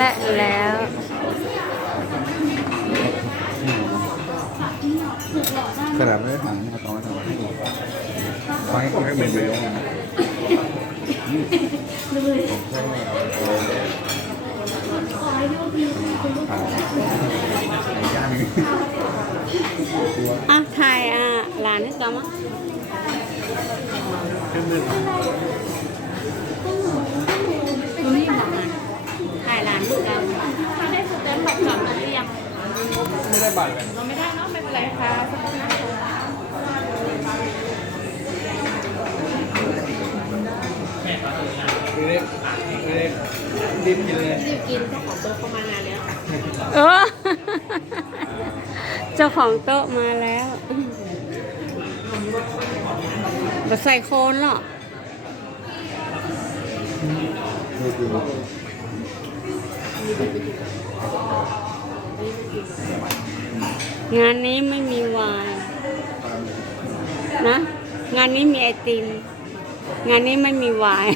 และแล้วขนาดไม่ได้ผ่านมาตอนนั้นไฟก็ไม่เป็นไปยงอะถ่ายอะหลานให้กำอะดูนี่บอกมาถ่ายหลานให้กำ ถ้าได้สแตนบัตรก่อนหรือยัง ไม่ได้บัตรเลยเราไม่ได้เนาะไม่เป็นไรค่ะสักครู่นะไม่ได้ไม่ได้ดิ้นกินเลยรีบกินเจ้าของโต๊ะเข้ามานานแล้วเออเจ้าของโต๊ะมาแล้วบใส่โคนหรอก งานนี้ไม่มีวายนะ งานนี้มีไอติม งานนี้ไม่มีวาย